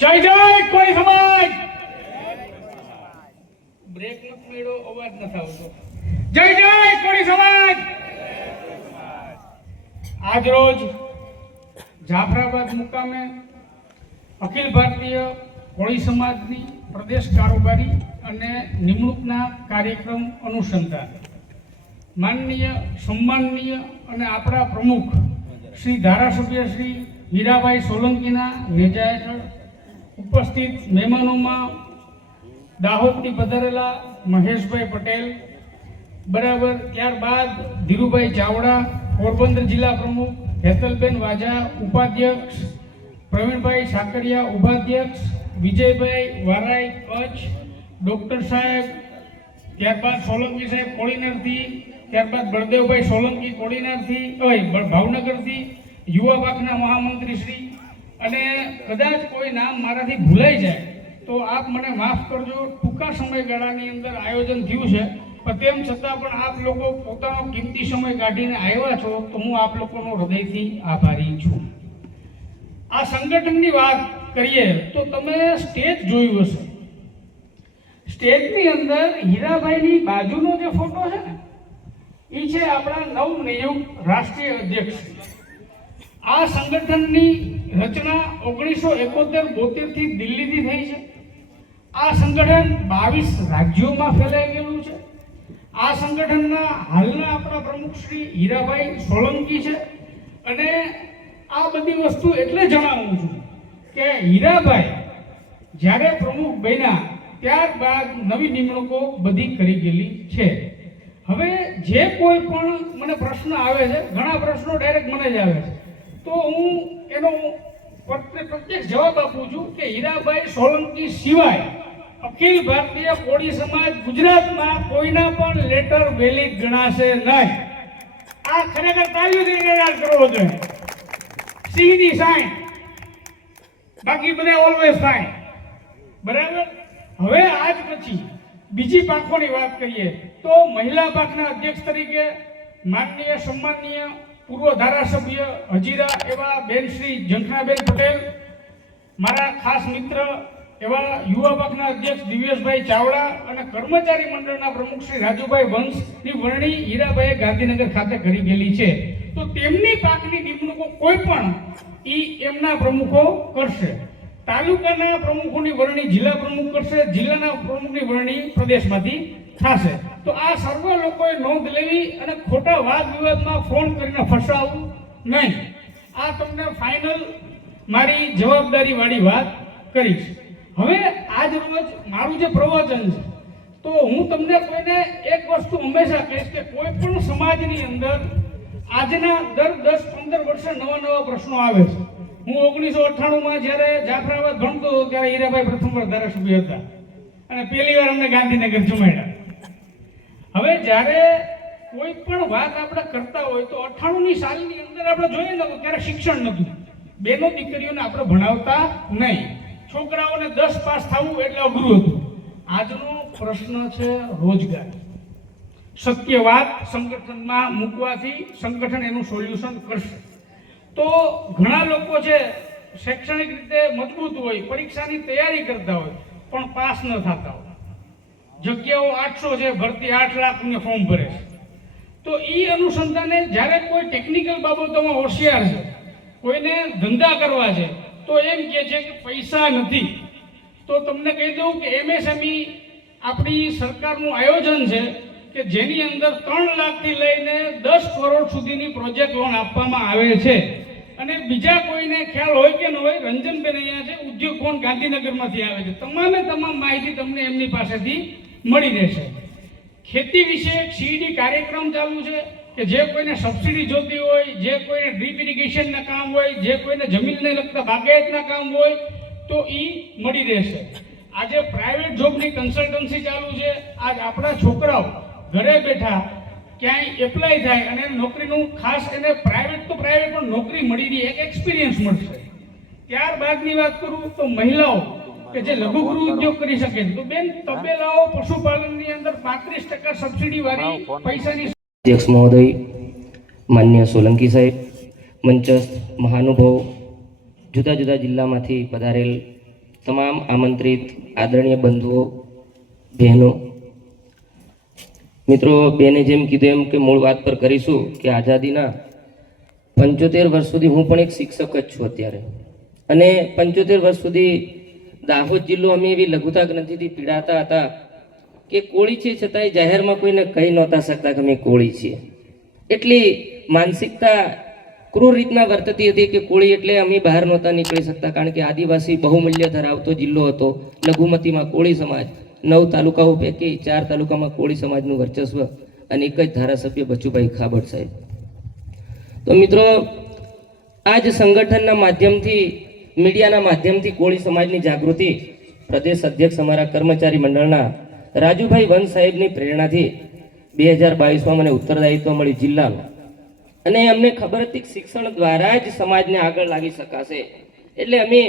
જય જય કોઈ સમાજ! બ્રેક નથી મેળો અવાજ નથી આવતો. જય જય કોઈ સમાજ! આજ રોજ જાફરાબાદ મુકામે અખિલ ભારતીય કોળી સમાજની પ્રદેશ કારોબારી અને નિમણૂકના કાર્યક્રમ અનુસંધાન. માનનીય સન્માનનીય અને આપણા પ્રમુખ શ્રી ધારાસભ્ય શ્રી હીરાભાઈ સોલંકીના નેજા હેઠળ ઉપસ્થિત મહેમાનોમાં દાહોદથી પધારેલા મહેશભાઈ પટેલ, બરાબર, ત્યારબાદ ધીરુભાઈ ચાવડા, પોરબંદર જિલ્લા પ્રમુખ, હેતલબેન વાજા, ઉપાધ્યક્ષ, પ્રવીણભાઈ સાકરિયા, ઉપાધ્યક્ષ, વિજયભાઈ વારાઈ, કચ્છ, ડૉક્ટર સાહેબ, ત્યારબાદ સોલંકી સાહેબ કોળીનરથી, ત્યારબાદ બળદેવભાઈ સોલંકી કોળીનરથી ભાવનગરથી, યુવા પાકના મહામંત્રી શ્રી અને કદાચ કોઈ નામ મારાથી ભૂલાઈ જાય, તો આપ મને માફ કરજો. ટૂંકા સમયગાળાની અંદર આયોજન થયું છે. પણ તેમ છતાં પણ આપ લોકો પોતાનો કિંમતી સમય કાઢીને આવ્યા છો, તો હું આપ લોકોનો હૃદયથી આભારી છું. આ સંગઠનની વાત કરીએ, તો તમે સ્ટેજ જોયું હશે. સ્ટેજની અંદર હીરાભાઈની બાજુનો જે ફોટો છે ને એ છે આપણા નવનિયુક્ત રાષ્ટ્રીય અધ્યક્ષ. આ સંગઠનની રચના ઓગણીસો એકોતેર બોતેરથી દિલ્હીથી થઈ છે. આ સંગઠન બાવીસ રાજ્યોમાં ફેલાઈ ગયેલું છે. આ સંગઠનના હાલના આપણા પ્રમુખ શ્રી હીરાભાઈ સોલંકી છે. અને આ બધી વસ્તુ એટલે જણાવું છું કે હીરાભાઈ જ્યારે પ્રમુખ બન્યા, ત્યારબાદ નવી નિમણૂકો બધી કરી ગયેલી છે. હવે જે કોઈ પણ મને પ્રશ્ન આવે છે, ઘણા પ્રશ્નો ડાયરેક્ટ મને જ આવે છે. તો હું એનો પ્રત્ય- પ્રત્યક્ષ જવાબ આપું છું કે હીરાભાઈ સોલંકી સિવાય અખિલ ભારતીય કોળી સમાજ ગુજરાતમાં કોઈના પણ લેટર વેલી ગણાશે નહીં. આ ખરેખર તાલીઓથી યાદ કરવો જોઈએ. સિંહની સાઈન. બાકી બધા ઓલવેઝ સાઈન બરાબર? હવે આજ પછી બીજી પાંખોની વાત કરીએ તો મહિલા પાંખના અધ્યક્ષ તરીકે માનનીય, સન્માનનીય પૂર્વ ધારાસભ્ય હજીરા એવા બેન શ્રી ઝંખનાબેન પટેલ, મારા ખાસ મિત્ર એવા યુવા પક્ષના અધ્યક્ષ દિવ્યેશભાઈ ચાવડા અને કર્મચારી મંડળના પ્રમુખ શ્રી રાજુભાઈ વંશની વરણી હીરાભાઈએ ગાંધીનગર ખાતે કરી ગયેલી છે. તો તેમની પાકની નિમણૂકો કોઈ પણ ઈ એમના પ્રમુખો કરશે. તાલુકાના પ્રમુખોની વરણી જિલ્લા પ્રમુખ કરશે, જિલ્લાના પ્રમુખની વરણી પ્રદેશમાંથી થશે. તો આ સર્વ લોકોએ નોંધ લેવી અને ખોટા વાદ વિવાદમાં ફોન કરીને ફસાવું નહીં. આ તમને ફાઇનલ મારી જવાબદારી વાળી વાત કરીશ. હવે આજ રોજ મારું જે પ્રવચન છે, તો હું તમને કોઈને એક વસ્તુ હંમેશા કહીશ કે કોઈ પણ સમાજની અંદર આજના દર દસ પંદર વર્ષે નવા નવા પ્રશ્નો આવે છે. હું ઓગણીસો અઠ્ઠાણુંમાં જ્યારે જાફરાબાદ ભણતો હતો, ત્યારે હીરાભાઈ પ્રથમ વાર ધારાસભ્ય હતા. અને પહેલી વાર અમને ગાંધીનગર જમાડ્યા. હવે જ્યારે કોઈ પણ વાત આપણે કરતા હોય તો અઠાણુંની સાલની અંદર આપણે જોઈએ ને તો ત્યારે શિક્ષણ નહોતું. બેનો દીકરીઓને આપણે ભણાવતા નહીં. છોકરાઓને દસ પાસ થવું એટલે અઘરું હતું. આજનો પ્રશ્ન છે રોજગાર. સત્ય વાત સંગઠનમાં મૂકવાથી સંગઠન એનું સોલ્યુશન કરશે. તો ઘણા લોકો છે શૈક્ષણિક રીતે મજબૂત હોય, પરીક્ષાની તૈયારી કરતા હોય, પણ પાસ ન થતા હોય. જગ્યાઓ આઠસો છે, ભરતી આઠ લાખનું ફોર્મ ભરે છે. તો એ અનુસંધાને જ્યારે કોઈ ટેકનિકલ બાબતોમાં હોશિયાર છે, કોઈને ધંધા કરવા છે, તો એમ કહે છે કે પૈસા નથી. તો તમને કહી દઉં કે એમએસએમઈ આપણી સરકારનું આયોજન છે કે જેની અંદર ત્રણ લાખથી લઈને દસ કરોડ સુધીની પ્રોજેક્ટ લોન આપવામાં આવે છે. અને બીજા કોઈને ખ્યાલ હોય કે ન હોય, રંજનબેન અહીંયા છે, ઉદ્યોગ કોણ ગાંધીનગરમાંથી આવે છે. તમામે તમામ માહિતી તમને એમની પાસેથી મળી રહેશે ખેતી વિશે સીડી કાર્યક્રમ ચાલુ છે કે જે કોઈને સબસિડી જોતી હોય, જે કોઈને ડ્રીપ ઇરિગેશનના કામ હોય, જે કોઈને જમીનને લગતા બાગાયતના કામ હોય, તો એ મળી રહેશે. આજે પ્રાઇવેટ જોબની કન્સલ્ટન્સી ચાલુ છે. આજ આપણા છોકરાઓ ઘરે બેઠા ક્યાંય એપ્લાય થાય અને નોકરીનું ખાસ એને પ્રાઇવેટ તો પ્રાઇવેટ પણ નોકરી મળી રહી, એક એક્સપિરિયન્સ મળશે. ત્યારબાદની વાત કરું તો મહિલાઓ કે જે લઘુગૃહ ઉદ્યોગ કરી શકે તો બેન તબેલાઓ પશુપાલનની અંદર પાંત્રીસ ટકા સબસિડી વાળી પૈસાની અધ્યક્ષ મહોદય માન્ય સોલંકી સાહેબ મંચસ્થ મહાનુભાવ જુદા જુદા જિલ્લામાંથી પધારેલ તમામ આમંત્રિત આદરણીય બંધુઓ બહેનો. મિત્રો બેને જેમ કીધું એમ કે મૂળ વાત પર કરીશું કે આઝાદીના પંચોતેર વર્ષ સુધી હું પણ એક શિક્ષક જ છું અત્યારે. અને પંચોતેર વર્ષ સુધી દાહોદ જિલ્લો અમે એવી લઘુતા ગ્રંથિથી પીડાતા હતા કે કોળી છે છતાંય જાહેરમાં કોઈને કહી નહોતા શકતા કે અમે કોળી છીએ. એટલી માનસિકતા ક્રૂર રીતના વર્તતી હતી કે કોળી એટલે અમે બહાર નહોતા નીકળી શકતા કારણ કે આદિવાસી બહુમૂલ્ય ધરાવતો જિલ્લો હતો. લઘુમતીમાં કોળી સમાજ, નવ તાલુકાઓ પૈકી ચાર તાલુકામાં કોળી સમાજનું વર્ચસ્વ અને એક જ ધારાસભ્ય બચુભાઈ ખાબડ સાહેબ. તો મિત્રો આ જ સંગઠનના માધ્યમથી મીડિયાના માધ્યમથી કોળી સમાજની જાગૃતિ પ્રદેશ અધ્યક્ષ અમારા કર્મચારી મંડળના રાજુભાઈ વંશ સાહેબની પ્રેરણાથી બે હજાર બાવીસમાં મને ઉત્તરદાયિત્વ મળ્યું જિલ્લાનું. અને અમને ખબર હતી શિક્ષણ દ્વારા જ સમાજને આગળ લાવી શકાશે. એટલે અમે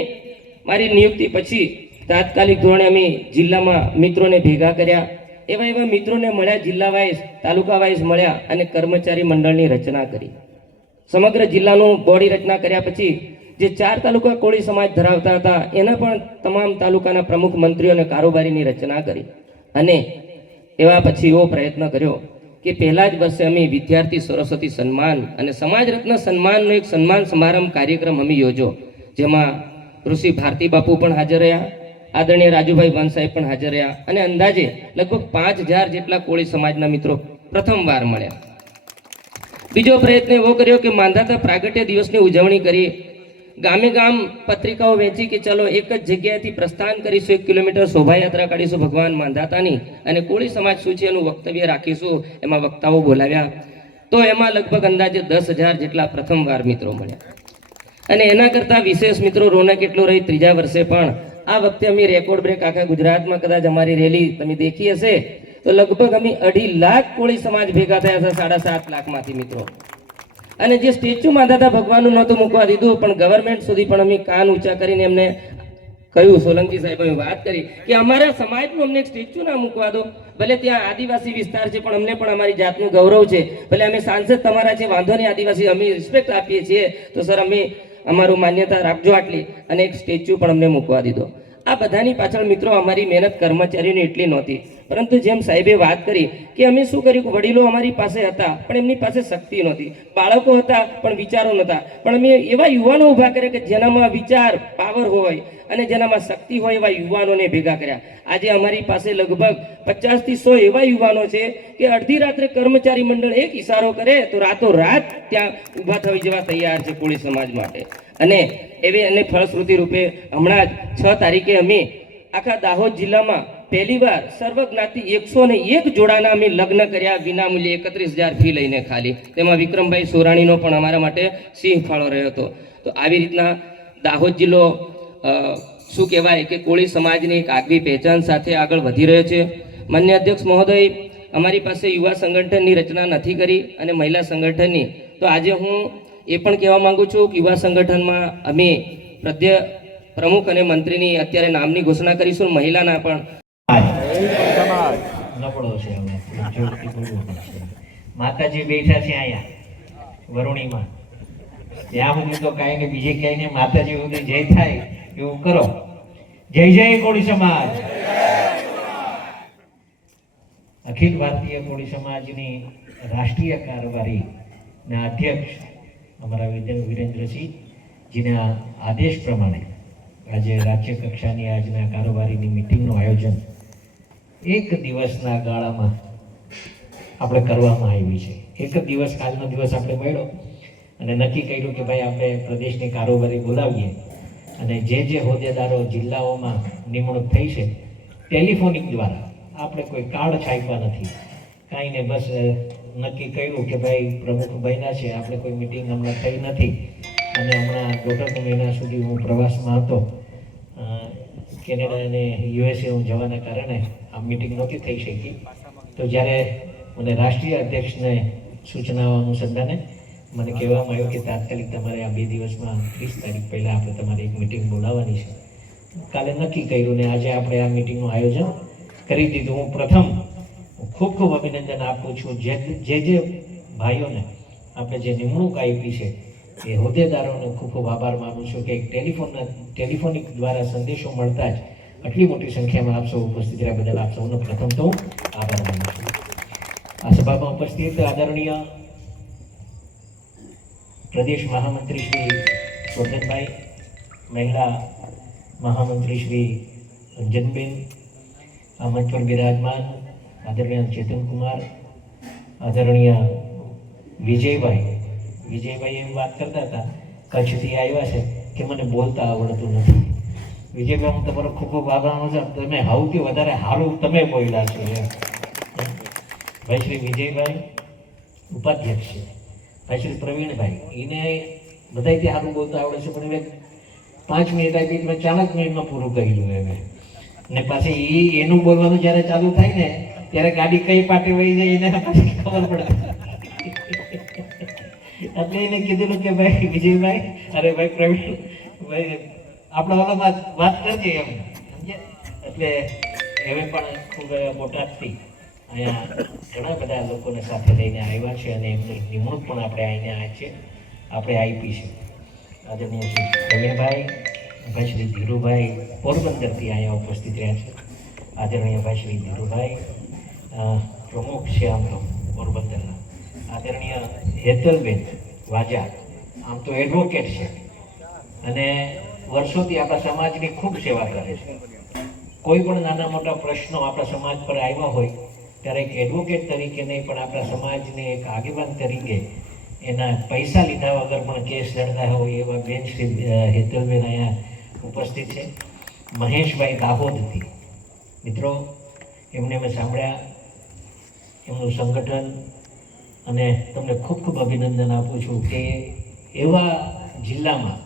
મારી નિયુક્તિ પછી તાત્કાલિક ધોરણે અમે જિલ્લામાં મિત્રોને ભેગા કર્યા. એવા એવા મિત્રોને મળ્યા, જિલ્લા વાઇઝ, તાલુકા વાઇઝ મળ્યા અને કર્મચારી મંડળની રચના કરી. સમગ્ર જિલ્લાનું બોડી રચના કર્યા પછી જે ચાર તાલુકા કોળી સમાજ ધરાવતા હતા, એના પણ તમામ તાલુકાના પ્રમુખ મંત્રીઓ અને કારોબારીની રચના કરી અને એવા પછી એવો પ્રયત્ન કર્યો કે પહેલા જ વર્ષે અમે વિદ્યાર્થી સરસ્વતી સન્માન અને સમાજ રત્ન સન્માનનો એક સન્માન સમારંભ કાર્યક્રમ અમે યોજો જેમાં ઋષિ ભારતી બાપુ પણ હાજર રહ્યા, આદરણીય રાજુભાઈ વન પણ હાજર રહ્યા અને અંદાજે લગભગ પાંચ હજાર જેટલા કોળી સમાજના મિત્રો પ્રથમવાર મળ્યા. બીજો પ્રયત્ન એવો કર્યો કે માંધાતા પ્રાગટ્ય દિવસની ઉજવણી કરી ગામે ગામ પત્રિકાઓ વેચી કે ચલો એક જ જગ્યાએથી પ્રસ્થાન કરીશું, એક કિલોમીટર શોભાયાત્રા કાઢીશું ભગવાન માંધાતાની અને કોળી સમાજ શું છે એનું વક્તવ્ય રાખીશું, એમાં વક્તાઓ બોલાવ્યા. તો એમાં લગભગ અંદાજે દસ હજાર જેટલા પ્રથમવાર મિત્રો મળ્યા. અને એના કરતાં વિશેષ મિત્રો રોનક એટલો રહી ત્રીજા વર્ષે પણ. આ વખતે અમે રેકોર્ડ બ્રેક આખા ગુજરાતમાં કદાચ અમારી રેલી તમે દેખી હશે. તો લગભગ અમે અઢી લાખ કોળી સમાજ ભેગા થયા હતા સાડા સાત લાખમાંથી મિત્રો. અને જે સ્ટેચ્યુ માંધાતા ભગવાનનું નહોતું મૂકવા દીધું, પણ ગવર્મેન્ટ સુધી પણ અમે કાન ઊંચા કરીને એમને કહ્યું. સોલંકી સાહેબ અમે વાત કરી કે અમારા સમાજનું અમને સ્ટેચ્યુ ના મૂકવા દો. ભલે ત્યાં આદિવાસી વિસ્તાર છે, પણ અમને પણ અમારી જાતનું ગૌરવ છે. ભલે અમે સાંસદ તમારા છે, વાંધો નહીં, આદિવાસી અમે રિસ્પેક્ટ આપીએ છીએ, તો સર અમે અમારું માન્યતા રાખજો આટલી અને એક સ્ટેચ્યુ પણ અમને મૂકવા દીધો. આ બધાની પાછળ મિત્રો અમારી મહેનત કર્મચારીઓની એટલી નહોતી. પરંતુ જેમ સાહેબે વાત કરી કે અમે શું કર્યું વડીલો અમારી પાસે હતા, પણ એમની પાસે શક્તિ નહોતી. બાળકો હતા, પણ વિચારો નહોતા. પણ અમે એવા યુવાનો ઊભા કર્યા કે જેનામાં વિચાર, પાવર હોય અને જેનામાં શક્તિ હોય એવા યુવાનોને ભેગા કર્યા. આજે અમારી પાસે લગભગ પચાસથી સો એવા યુવાનો છે કે અડધી રાત્રે કર્મચારી મંડળ એક ઇશારો કરે તો રાતો રાત ત્યાં ઊભા થઈ જવા તૈયાર છે કોળી સમાજ માટે. અને એવી અને ફળશ્રુતિ રૂપે હમણાં જ છ તારીખે અમે આખા દાહોદ જિલ્લામાં પહેલીવાર સર્વજ્ઞાતિ એકસો ને એક જોડાના અમે લગ્ન કર્યા, વિનામૂલ્યે એકત્રીસ હજાર ફી લઈને ખાલી. તેમાં વિક્રમભાઈ સોરાણીનો પણ અમારા માટે સિંહ ફાળો રહ્યો હતો. તો આવી રીતના દાહોદ જિલ્લો શું કહેવાય કે કોળી સમાજની એક આગવી પહેચાન સાથે આગળ વધી રહ્યો છે. માન્ય અધ્યક્ષ મહોદય, અમારી પાસે યુવા સંગઠનની રચના નથી કરી અને મહિલા સંગઠનની. તો આજે હું એ પણ કહેવા માગું છું કે યુવા સંગઠનમાં અમે પ્રદ્ય પ્રમુખ અને મંત્રીની અત્યારે નામની ઘોષણા કરીશું, મહિલાના પણ નબળો છે માતાજી બેઠા છે અહીંયા, વરુણીમાં. ત્યાં સુધી તો કાંઈ ને બીજે ક્યાંય ને માતાજી સુધી જય થાય એવું કરો. જય જય કોળી સમાજ. અખિલ ભારતીય કોળી સમાજની રાષ્ટ્રીય કારોબારી ના અધ્યક્ષ અમારા વિદ્ય- વિરેન્દ્રસિંહ જેના આદેશ પ્રમાણે આજે રાજ્ય કક્ષાની આજના કારોબારીની મિટિંગનું આયોજન એક દિવસના ગાળામાં આપણે કરવામાં આવી છે. એક દિવસ, કાલનો દિવસ આપણે મળ્યો અને નક્કી કર્યું કે ભાઈ આપણે પ્રદેશની કારોબારી બોલાવીએ અને જે જે હોદ્દેદારો જિલ્લાઓમાં નિમણૂક થઈ છે, ટેલિફોનિક દ્વારા, આપણે કોઈ કાર્ડ છાપ્યા નથી. કાંઈ ને બસ નક્કી કર્યું કે ભાઈ પ્રમુખ ભાઈના છે, આપણે કોઈ મિટિંગ હમણાં થઈ નથી. અને હમણાં દોઢક મહિના સુધી હું પ્રવાસમાં હતો. કેનેડા અને યુએસએ હું જવાના કારણે આ મિટિંગ નહોતી થઈ શકી. તો જ્યારે મને રાષ્ટ્રીય અધ્યક્ષને સૂચનાઓ અનુસંધાને મને કહેવામાં આવ્યું કે તાત્કાલિક તમારે આ બે દિવસમાં ત્રીસ તારીખ પહેલાં આપણે તમારી એક મિટિંગ બોલાવવાની છે. કાલે નક્કી કર્યું ને આજે આપણે આ મિટિંગનું આયોજન કરી દીધું. હું પ્રથમ ખૂબ ખૂબ અભિનંદન આપું છું જે જે ભાઈઓને આપણે જે નિમણૂક આપી છે એ હોદ્દેદારોને ખૂબ ખૂબ આભાર માનું છું કે ટેલિફોનના ટેલિફોનિક દ્વારા સંદેશો મળતા જ આટલી મોટી સંખ્યામાં આપ સૌ ઉપસ્થિત રહ્યા બદલ આપ સૌનો પ્રથમ તો આભાર માનું છું. આ સભામાં ઉપસ્થિત આદરણીય પ્રદેશ મહામંત્રી શ્રી શોભનભાઈ મહિલા મહામંત્રી શ્રી રંજનબેન આ મંચ પર બિરાજમાન આદરણીય ચેતનકુમાર, આદરણીય વિજયભાઈ વિજયભાઈ એમ વાત કરતા હતા કચ્છથી આવ્યા છે કે મને બોલતા આવડતું નથી. વિજયભાઈ, હું તમારો ખૂબ ખૂબ આભાર માનું છું. તમે સૌથી વધારે સારું તમે બોલ્યા છો. ભાઈ શ્રી વિજયભાઈ ઉપાધ્યક્ષ છે. ભાઈ શ્રી પ્રવીણભાઈ, એને ત્યાં સારું બોલતા આવડે છે, પણ હવે પાંચ મિનિટ આપી મેં ચાલક મિનિટમાં પૂરું કરી લ્યું હવે ને પાછી એનું બોલવાનું જ્યારે ચાલુ થાય ને, ત્યારે ગાડી કઈ પાટે વહી જાય એને ખબર પડે. એટલે એને કીધેલું કે ભાઈ, વિજયભાઈ, અરે ભાઈ પ્રવીણ, ભાઈ, આપણે ઓલો વાત વાત કરજે એમ? એટલે હવે પણ ખૂબ બોટાદથી અહીંયા ઘણા બધા લોકોને સાથે લઈને આવ્યા છે અને એમની નિમણૂક પણ આપણે અહીંયા છે. આપણે આપી છે. આદરણીય શ્રી પ્રવીણભાઈ, ભાઈ શ્રી ધીરુભાઈ પોરબંદરથી અહીંયા ઉપસ્થિત રહ્યા છે. આદરણીય ભાઈ શ્રી ધીરુભાઈ પ્રમુખ છે આમ તો પોરબંદરના. આદરણીય હેતલબેન વાજા, આમ તો એડવોકેટ છે. અને વર્ષોથી આપણા સમાજની ખૂબ સેવા કરે છે. કોઈ પણ નાના મોટા પ્રશ્નો આપણા સમાજ પર આવ્યા હોય, ત્યારે એક એડવોકેટ તરીકે નહીં, પણ આપણા સમાજને એક આગેવાન તરીકે એના પૈસા લીધા વગર પણ કેસ લડતા હોય એવા બેન શ્રી હેતલબેન અહીંયા ઉપસ્થિત છે. મહેશભાઈ દાહોદથી મિત્રો, એમને મેં સાંભળ્યા. એમનું સંગઠન અને તમને ખૂબ ખૂબ અભિનંદન આપું છું કે એવા જિલ્લામાં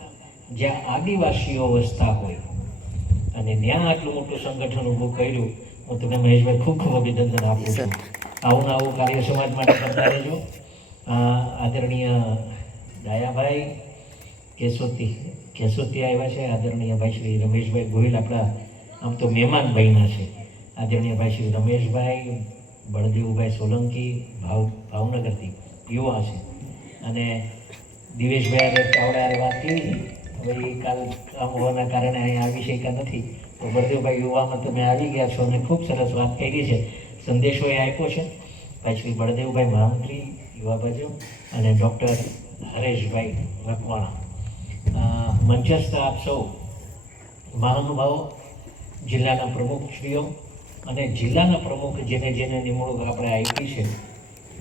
જ્યાં આદિવાસીઓ વસતા હોય અને ત્યાં આટલું મોટું સંગઠન ઊભું કર્યું હું તમને મહેશભાઈ ખૂબ ખૂબ અભિનંદન આપું છું. આવું આવું કાર્ય સમાજ માટે કરતા રહેજો. આદરણીય દયાભાઈ કેશોતી કેશોતી આવ્યા છે. આદરણીય ભાઈ શ્રી રમેશભાઈ ગોહિલ આપણા આમ તો મહેમાન ભાઈના છે. આદરણીય ભાઈ શ્રી રમેશભાઈ બળદેવભાઈ સોલંકી ભાવ ભાવનગરથી યુવા છે. અને દિવેશભાઈ ચાવડા વાત કરી હવે એ કાલ કામ હોવાના કારણે અહીંયા આવી શક્યા નથી. તો બળદેવભાઈ યુવામાં તમે આવી ગયા છો અને ખૂબ સરસ વાત કરી છે. સંદેશો એ આપ્યો છે. ભાઈ શ્રી બળદેવભાઈ મહામંત્રી, યુવા બાજુ અને ડૉક્ટર હરેશભાઈ લખવાણા મંચસ્થ આપ સૌ મહાનુભાવો, જિલ્લાના પ્રમુખશ્રીઓ અને જિલ્લાના પ્રમુખ જેને જેને નિમણૂક આપણે આપી છે,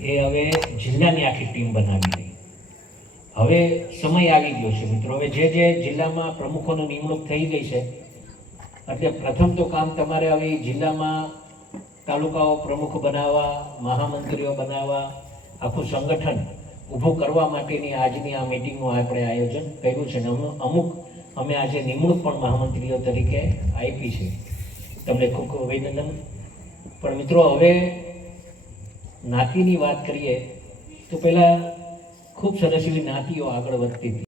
એ હવે જિલ્લાની આખી ટીમ બનાવી રહી. હવે સમય આવી ગયો છે મિત્રો. હવે જે જે જિલ્લામાં પ્રમુખોની નિમણૂક થઈ ગઈ છે, એટલે પ્રથમ તો કામ તમારે હવે જિલ્લામાં તાલુકાઓ પ્રમુખ બનાવવા, મહામંત્રીઓ બનાવવા, આખું સંગઠન ઊભું કરવા માટેની આજની આ મિટિંગનું આપણે આયોજન કર્યું છે અને અમુ- અમુક અમે આજે નિમણૂક પણ મહામંત્રીઓ તરીકે આપી છે. તમને ખૂબ ખૂબ અભિનંદન. પણ મિત્રો, હવે નાતીની વાત કરીએ, તો પહેલાં ખૂબ સરસ એવી નાતીઓ આગળ વધતી હતી.